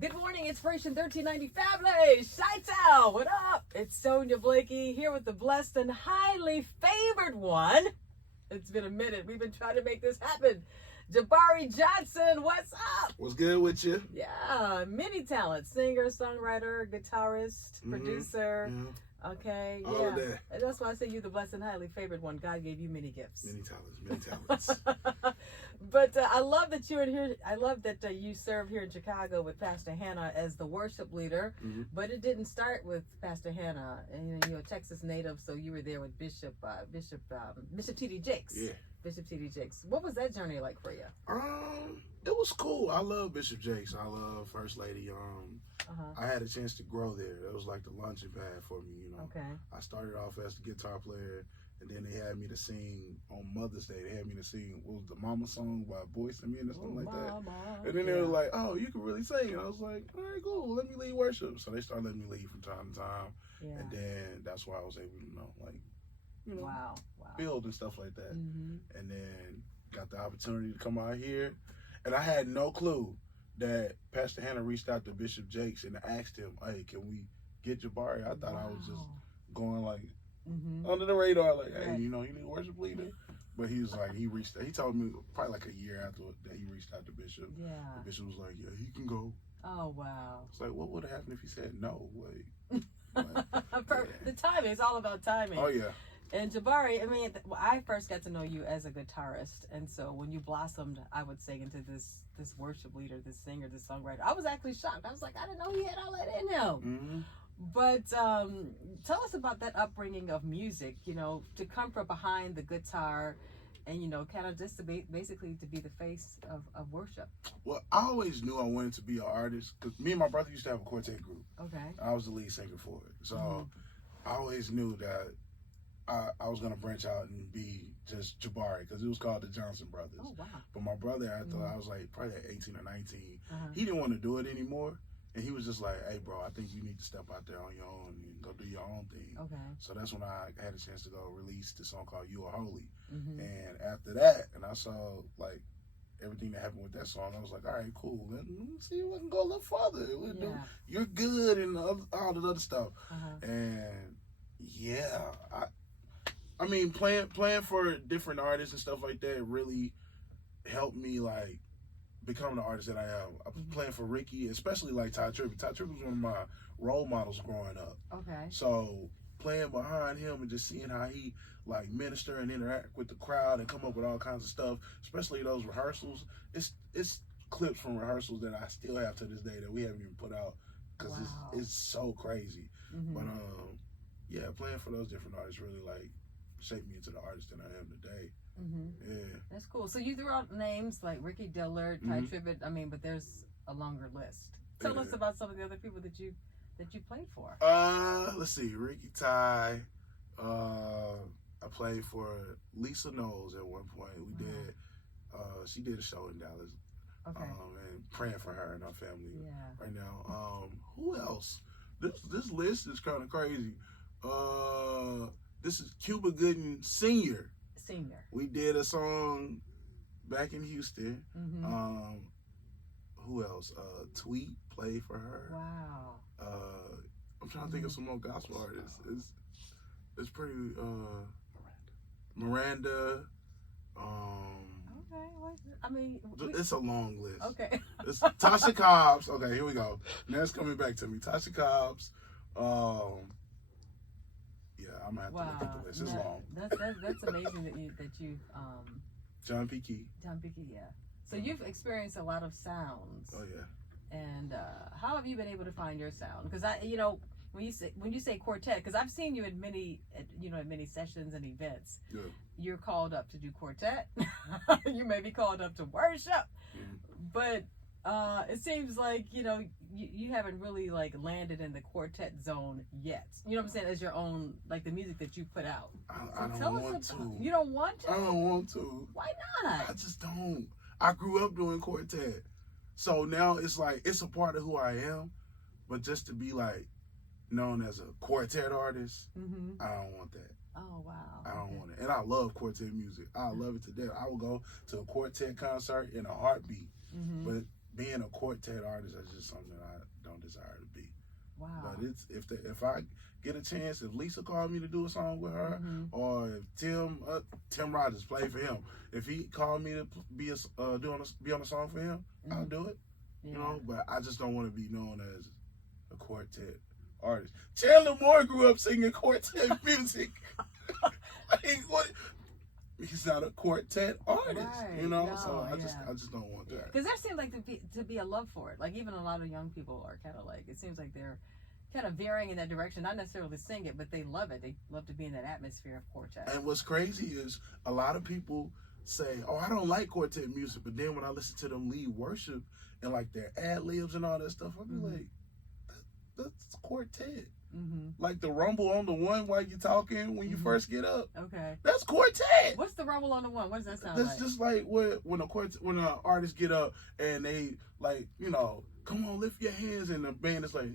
Good morning, Inspiration 1390 family. Shites out. What up? It's Sonia Blakey here with the blessed and highly favored one. It's been a minute. We've been trying to make this happen. Jabari Johnson, what's up? What's good with you? Yeah, many talents. Singer, songwriter, guitarist, producer. Yeah. Okay, all of that. And that's why I say you're the blessed and highly favored one. God gave you many gifts. Many talents. But I love that you're in here. I love that you served here in Chicago with Pastor Hannah as the worship leader. Mm-hmm. But it didn't start with Pastor Hannah. And you're a Texas native, so you were there with Bishop T.D. Jakes. Yeah. Bishop T.D. Jakes. What was that journey like for you? It was cool. I love Bishop Jakes. I love First Lady. I had a chance to grow there. That was like the launching pad for me, you know. Okay. I started off as the guitar player, and then they had me to sing on Mother's Day. They had me to sing, what was the Mama song by Boyz II Men or something like that. And then they were like, "Oh, you can really sing." And I was like, "All right, cool. Let me lead worship." So they started letting me lead from time to time. Yeah. And then that's why I was able to, Wow. build and stuff like that. Mm-hmm. And then got the opportunity to come out here. And I had no clue that Pastor Hannah reached out to Bishop Jakes and asked him, "Hey, can we get Jabari?" I thought I was just going like under the radar, like, "Hey, you need a worship leader." But he was like, he told me probably like a year after that he reached out to Bishop. Yeah. The Bishop was like, "Yeah, he can go." Oh, wow. It's like, what would have happened if he said no? The timing, it's all about timing. Oh, yeah. And Jabari, I mean, I first got to know you as a guitarist, and so when you blossomed, I would say, into this worship leader, this singer, this songwriter, I was actually shocked. I was like, I didn't know he had all that in him. Mm-hmm. But tell us about that upbringing of music, to come from behind the guitar and, kind of just to basically to be the face of worship. Well, I always knew I wanted to be an artist because me and my brother used to have a quartet group. Okay. I was the lead singer for it. So I always knew that I was going to branch out and be just Jabari because it was called the Johnson Brothers. Oh, wow. But my brother, after I was like probably at 18 or 19, he didn't want to do it anymore. And he was just like, "Hey, bro, I think you need to step out there on your own and go do your own thing." Okay. So that's when I had a chance to go release the song called You Are Holy. Mm-hmm. And after that, and I saw like everything that happened with that song, I was like, "All right, cool. Let's see if we can go a little further. You're good and all the other stuff." And yeah, I mean, playing for different artists and stuff like that really helped me like become the artist that I am. I was playing for Ricky, especially like Ty Tribbett. Ty Tribbett was one of my role models growing up. Okay. So playing behind him and just seeing how he like minister and interact with the crowd and come up with all kinds of stuff, especially those rehearsals. It's clips from rehearsals that I still have to this day that we haven't even put out because it's so crazy. But yeah, playing for those different artists really like shaped me into the artist that I am today. Yeah, that's cool. So you threw out names like Ricky Dillard, Ty Tribbett. I mean, but there's a longer list. Tell us about some of the other people that you played for. Let's see, Ricky, Ty. I played for Lisa Knowles at one point. We did. She did a show in Dallas. Okay. And praying for her and her family right now. Who else? This list is kind of crazy. This is Cuba Gooding Sr. We did a song back in Houston. Who else? Tweet played for her. Wow. I'm trying to think of some more gospel artists. It's pretty Miranda. Okay. I mean, it's a long list. Okay. It's Tasha Cobbs. Okay, here we go. Now it's coming back to me. Tasha Cobbs. Yeah, I'm gonna have to look at the list. It's long. That's amazing that you John P. Key. Yeah. So you've experienced a lot of sounds. Oh yeah. And how have you been able to find your sound? Because when you say quartet, because I've seen you in many sessions and events. Yeah. You're called up to do quartet. You may be called up to worship, but it seems like you haven't really like landed in the quartet zone yet. You know what I'm saying? As your own, like the music that you put out. I don't want to. You don't want to? I don't want to. Why not? I just don't. I grew up doing quartet. So now it's like, it's a part of who I am, but just to be like known as a quartet artist, I don't want that. Oh, wow. I don't want it. And I love quartet music. I love it to death. I will go to a quartet concert in a heartbeat. But being a quartet artist is just something I don't desire to be. Wow. But it's if I get a chance, if Lisa called me to do a song with her, or if Tim Rogers play for him, if he called me to be on a song for him, I'll do it. Yeah. You know, but I just don't want to be known as a quartet artist. Chandler Moore grew up singing quartet music. Like, what? He's not a quartet artist, right. you know. No, so I just don't want that. Because there seems like to be a love for it. Like even a lot of young people are kind of like, it seems like they're kind of veering in that direction. Not necessarily sing it, but they love it. They love to be in that atmosphere of quartet. And what's crazy is a lot of people say, "Oh, I don't like quartet music," but then when I listen to them lead worship and like their ad libs and all that stuff, I'll be like, "That's quartet." Like the rumble on the one while you're talking when you first get up. Okay. That's quartet. What's the rumble on the one? What does that sound That's like? That's just like when an artist get up and they like, you know, come on, lift your hands, and the band is like,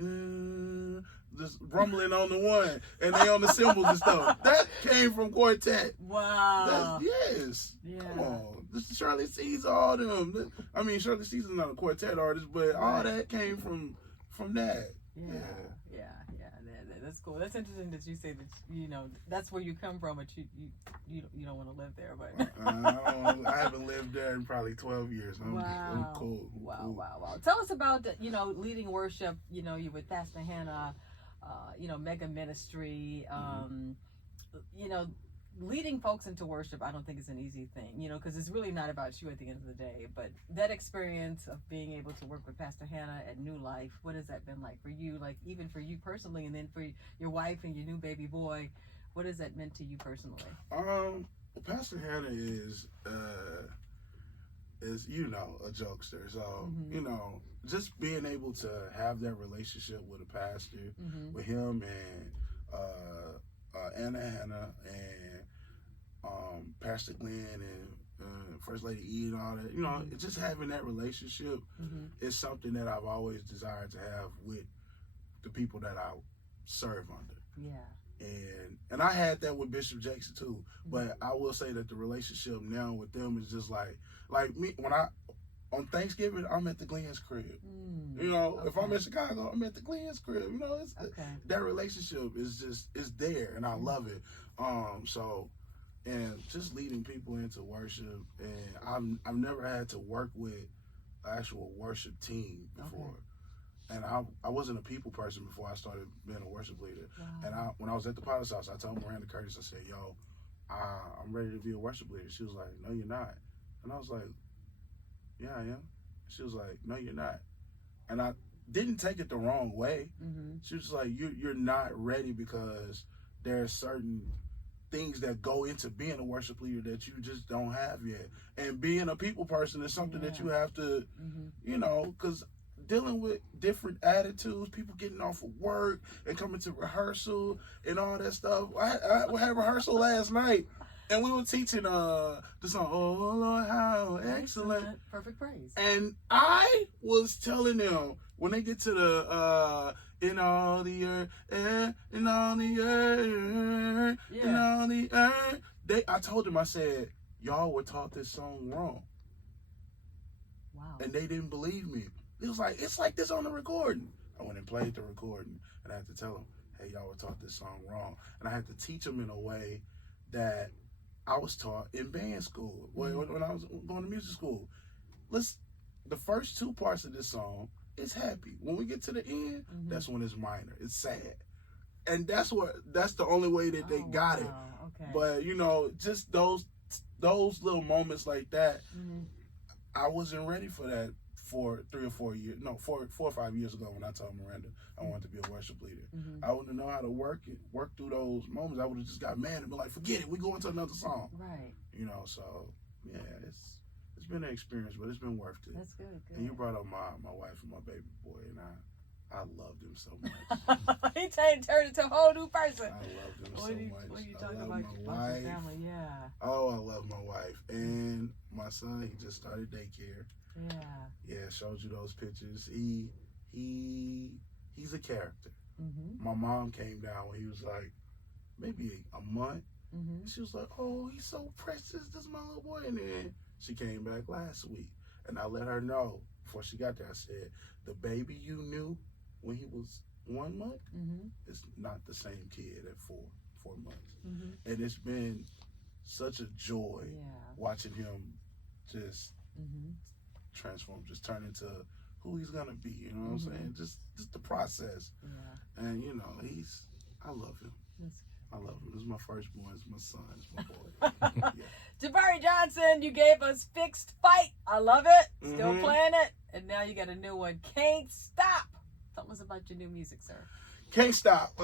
just rumbling on the one, and they on the cymbals and stuff. That came from quartet. Wow. Yes. Yeah. Come on. This is Shirley Caesar, all them. I mean, Shirley Caesar's not a quartet artist, but all that came from that. Yeah. That's cool. That's interesting that you say that, you know, that's where you come from, but you don't want to live there. But I haven't lived there in probably 12 years. I'm cool. Wow. Tell us about, you know, leading worship. You know, you with Pastor Hannah, you know, Mega Ministry. You know, leading folks into worship, I don't think is an easy thing, you know, because it's really not about you at the end of the day. But that experience of being able to work with Pastor Hannah at New Life, what has that been like for you? Like even for you personally, and then for your wife and your new baby boy, what has that meant to you personally? Pastor Hannah is you know, a jokester. So you know, just being able to have that relationship with a pastor, with him and Anna Hannah and Pastor Glenn and First Lady E and all that, you know, just having that relationship is something that I've always desired to have with the people that I serve under. Yeah. And I had that with Bishop Jackson too, but I will say that the relationship now with them is just like me when on Thanksgiving, I'm at the Glenn's crib. You know, if I'm in Chicago, I'm at the Glenn's crib. You know, it's that relationship is there, and I love it. So, and just leading people into worship, and I've never had to work with an actual worship team before. And I wasn't a people person before I started being a worship leader. And when I was at the Potter's House, I told Miranda Curtis, I said, "Yo, I'm ready to be a worship leader." She was like, "No, you're not." And I was like, "Yeah, I am." She was like, "No, you're not." And I didn't take it the wrong way. She was like, "You're not ready because there are certain things that go into being a worship leader that you just don't have yet. And being a people person is something that you have to, you know, because dealing with different attitudes, people getting off of work and coming to rehearsal and all that stuff. I had rehearsal last night, and we were teaching the song, "Oh Lord, how excellent." Perfect praise. And I was telling them, when they get to the in all the earth, in all the earth, in all the earth, I told them, I said, "Y'all were taught this song wrong." Wow. And they didn't believe me. It was like, "It's like this on the recording." I went and played the recording, and I had to tell them, "Hey, y'all were taught this song wrong." And I had to teach them in a way that I was taught in band school, when I was going to music school. The first two parts of this song is happy. When we get to the end, that's when it's minor. It's sad. And that's the only way that they got it. Okay. But, you know, just those little moments like that, I wasn't ready for that 4 or 5 years ago when I told Miranda I wanted to be a worship leader. I wouldn't know how to work through those moments. I would have just got mad and been like, "Forget it, we go into another song." Right. You know, so yeah, it's been an experience, but it's been worth it. That's good. And you brought up my wife and my baby boy, and I love them so much. He turned into a whole new person. I love them so much. What are you I talking love about my wife. your family? Yeah. Oh, I love my wife. And my son, he just started daycare. Yeah, showed you those pictures. He's a character. My mom came down when he was like maybe a month. She was like, "Oh, he's so precious. This is my little boy." And then she came back last week, and I let her know before she got there, I said, the baby you knew when he was 1 month is not the same kid at 4 months. And it's been such a joy watching him just transform, just turn into who he's gonna be. You know what I'm saying? Just the process. Yeah. And you know, I love him. I love him. This is my firstborn. It's my son. It's my boy. Jabari Johnson, you gave us Fixed Fight. I love it. Still playing it. And now you got a new one, Can't Stop. Tell us about your new music, sir. Can't Stop.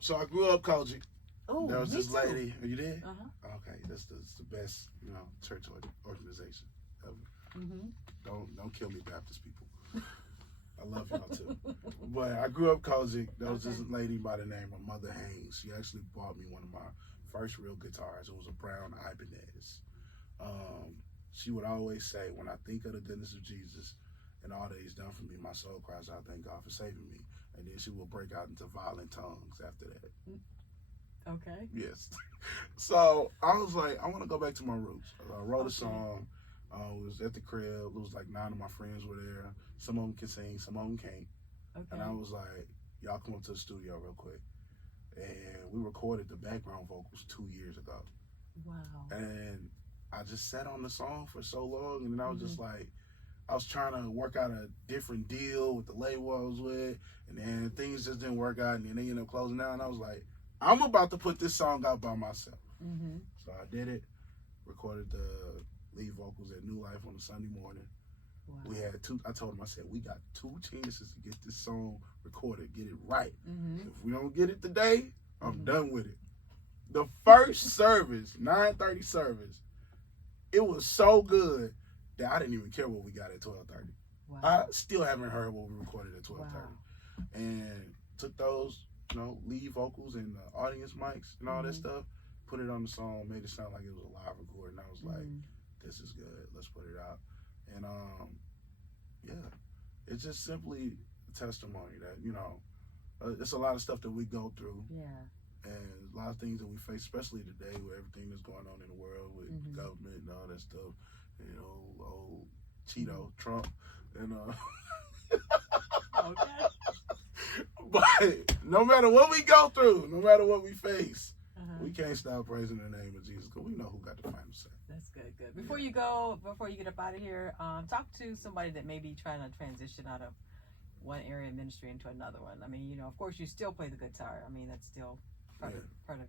So I grew up Kojic. Oh, there was this lady. Are you there? Okay, that's the best, church organization ever. Don't kill me, Baptist people. I love y'all too. But I grew up Kojic. There was this lady by the name of Mother Haynes. She actually bought me one of my first real guitars. It was a brown Ibanez. She would always say, when I think of the goodness of Jesus and all that he's done for me, my soul cries out, thank God for saving me. And then she will break out into violent tongues after that. Okay. Yes. So I was like, I want to go back to my roots. I wrote a song. It was at the crib. It was like 9 of my friends were there. Some of them can sing, some of them can't. Okay. And I was like, y'all come up to the studio real quick. And we recorded the background vocals 2 years ago. Wow. And I just sat on the song for so long. And then I was just like, I was trying to work out a different deal with the label I was with. And then things just didn't work out. And then they ended up closing down. And I was like, I'm about to put this song out by myself. So I did it, recorded the lead vocals at New Life on a Sunday morning. Wow. We had I told him, I said, we got 2 chances to get this song recorded, get it right. If we don't get it today, I'm done with it. The first service, 9:30 service, it was so good that I didn't even care what we got at 12:30. Wow. I still haven't heard what we recorded at 12:30. Wow. And took those, lead vocals and the audience mics and all that stuff, put it on the song, made it sound like it was a live recording. I was like, this is good, let's put it out. And it's just simply a testimony that, it's a lot of stuff that we go through. And a lot of things that we face, especially today with everything that's going on in the world with the government and all that stuff. Old Cheeto, Trump, and Okay. But no matter what we go through, no matter what we face, we can't stop praising the name of Jesus because we know who got the final say. That's good. Before you get up out of here, talk to somebody that may be trying to transition out of one area of ministry into another one. I mean, of course, you still play the guitar. I mean, that's still part of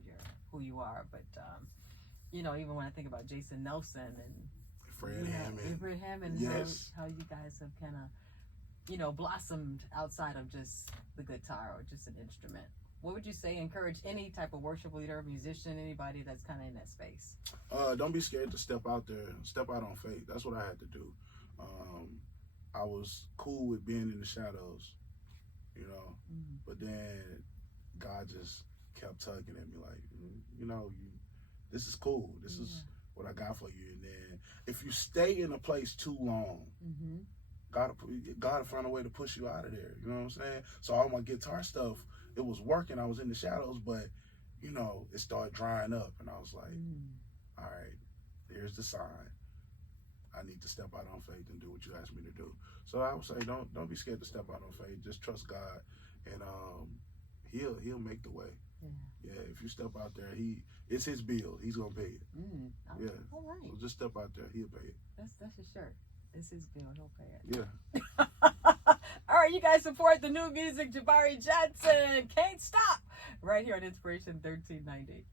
who you are. But even when I think about Jason Nelson and Fred Hammond, yes, how you guys have kind of blossomed outside of just the guitar or just an instrument. What would you say, encourage any type of worship leader, musician, anybody that's kind of in that space? Don't be scared to step out there, step out on faith. That's what I had to do. I was cool with being in the shadows, but then God just kept tugging at me like, this is cool. This is what I got for you. And then if you stay in a place too long, God will find a way to push you out of there. You know what I'm saying? So all my guitar stuff, it was working. I was in the shadows, but, it started drying up. And I was like, all right, here's the sign. I need to step out on faith and do what you asked me to do. So I would say, don't be scared to step out on faith. Just trust God, and He'll make the way. Yeah, if you step out there, it's His bill. He's gonna pay it. Yeah. All right. So just step out there. He'll pay it. That's a shirt. It's His bill. He'll pay it. Yeah. All right, you guys support the new music, Jabari Johnson. Can't Stop. Right here on Inspiration 1390.